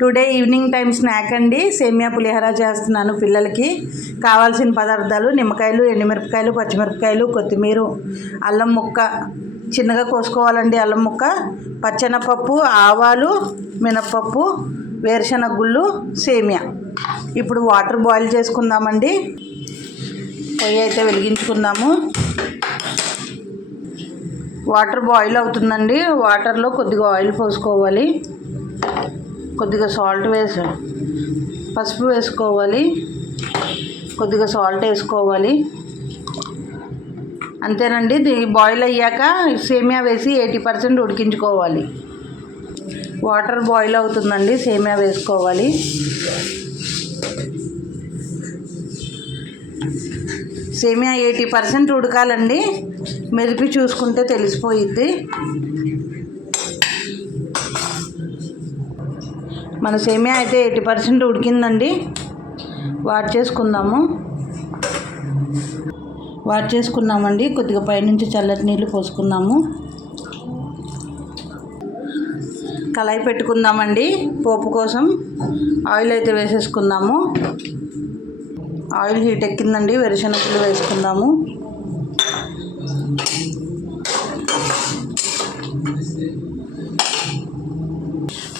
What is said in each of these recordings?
Today evening time snack అండి. సేమియా పులిహోర చేస్తున్నాను పిల్లలకి. కావాల్సిన పదార్థాలు నిమ్మకాయలు ఎండుమిరపకాయలు పచ్చిమిరపకాయలు కొత్తిమీర అల్లం ముక్క. చిన్నగా కోసుకోవాలండి అల్లం ముక్క. పచ్చెనపప్పు ఆవాలు మినప్పప్పు వేరుశనగ గుళ్ళు సేమియా. ఇప్పుడు వాటర్ బాయిల్ చేసుకుందామండి. పొయ్యి అయితే వెలిగించుకుందాము. వాటర్ బాయిల్ అవుతుందండి. వాటర్లో కొద్దిగా ఆయిల్ పోసుకోవాలి. కొద్దిగా సాల్ట్ వేసి పసుపు వేసుకోవాలి. కొద్దిగా సాల్ట్ వేసుకోవాలి. అంతేనండి బాయిల్ అయ్యాక సేమియా వేసి ఎయిటీ పర్సెంట్ ఉడికించుకోవాలి. వాటర్ బాయిల్ అవుతుందండి సేమియా వేసుకోవాలి. సేమియా ఎయిటీ పర్సెంట్ ఉడకాలండి. మెదిపి చూసుకుంటే తెలిసిపోయిద్ది. మన సేమియా అయితే ఎయిటీ పర్సెంట్ ఉడికిందండి. వాట్ చేసుకుందాము. వాట్ చేసుకున్నామండి. కొద్దిగా పైనుంచి చల్లటి నీళ్ళు పోసుకుందాము. కళాయి పెట్టుకుందామండి పోపు కోసం. ఆయిల్ అయితే వేసేసుకుందాము. ఆయిల్ హీట్ ఎక్కిందండి. వేరుశనగలు వేసుకుందాము.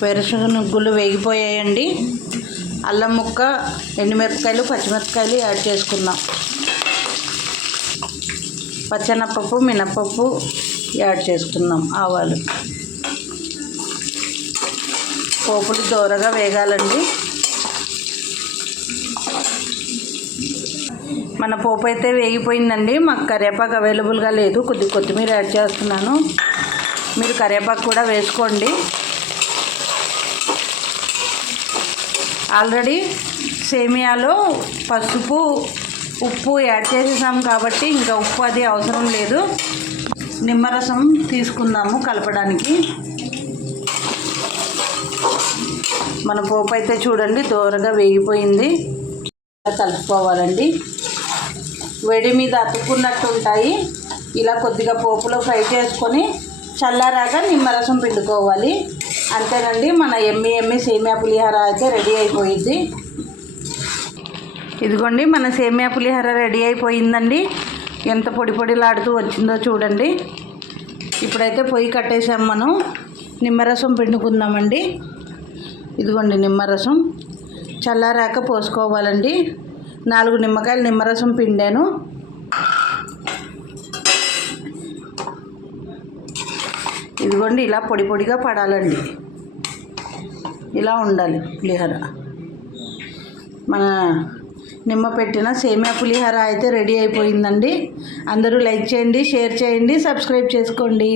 వేరుశనగలు వేగిపోయాయండి. అల్లం ముక్క ఎండుమిరపకాయలు పచ్చిమిరపకాయలు యాడ్ చేసుకుందాం. పచ్చెనప్పప్పు మినపప్పు యాడ్ చేసుకుందాం ఆవాలు. పోపులు దూరగా వేగాలండి. మన పోపు అయితే వేగిపోయిందండి. మాకు కరివేపాకు అవైలబుల్గా లేదు. కొద్ది కొత్తిమీర యాడ్ చేస్తున్నాను. మీరు కరివేపాకు కూడా వేసుకోండి. ఆల్రెడీ సేమియాలో పసుపు ఉప్పు యాడ్ చేసేసాం కాబట్టి ఇంకా ఉప్పు అది అవసరం లేదు. నిమ్మరసం తీసుకుందాము కలపడానికి. మన పోపు అయితే చూడండి దూరగా వేగిపోయింది. కలుపుకోవాలండి. వేడి మీద అతుక్కున్నట్టు ఉంటాయి. ఇలా కొద్దిగా పోపులో ఫ్రై చేసుకొని చల్లారాగా నిమ్మరసం పిండుకోవాలి. అంతేనండి మన ఎమ్మి ఎమ్మి సేమియా పులిహార అయితే రెడీ అయిపోయింది ఇదిగోండి మన సేమియా పులిహోర రెడీ అయిపోయిందండి. ఎంత పొడి పొడిలాడుతూ వచ్చిందో చూడండి. ఇప్పుడైతే పొయ్యి కట్టేసాం మనం. నిమ్మరసం పిండుకుందామండి. ఇదిగోండి నిమ్మరసం. చల్లారాక పోసుకోవాలండి. నాలుగు నిమ్మకాయలు నిమ్మరసం పిండాను. ఇదిగోండి ఇలా పొడి పొడిగా పడాలండి. ఇలా ఉండాలి పులిహోర. మన నిమ్మ పెట్టిన సేమియా పులిహోర అయితే రెడీ అయిపోయిందండి. అందరూ లైక్ చేయండి షేర్ చేయండి సబ్స్క్రైబ్ చేసుకోండి.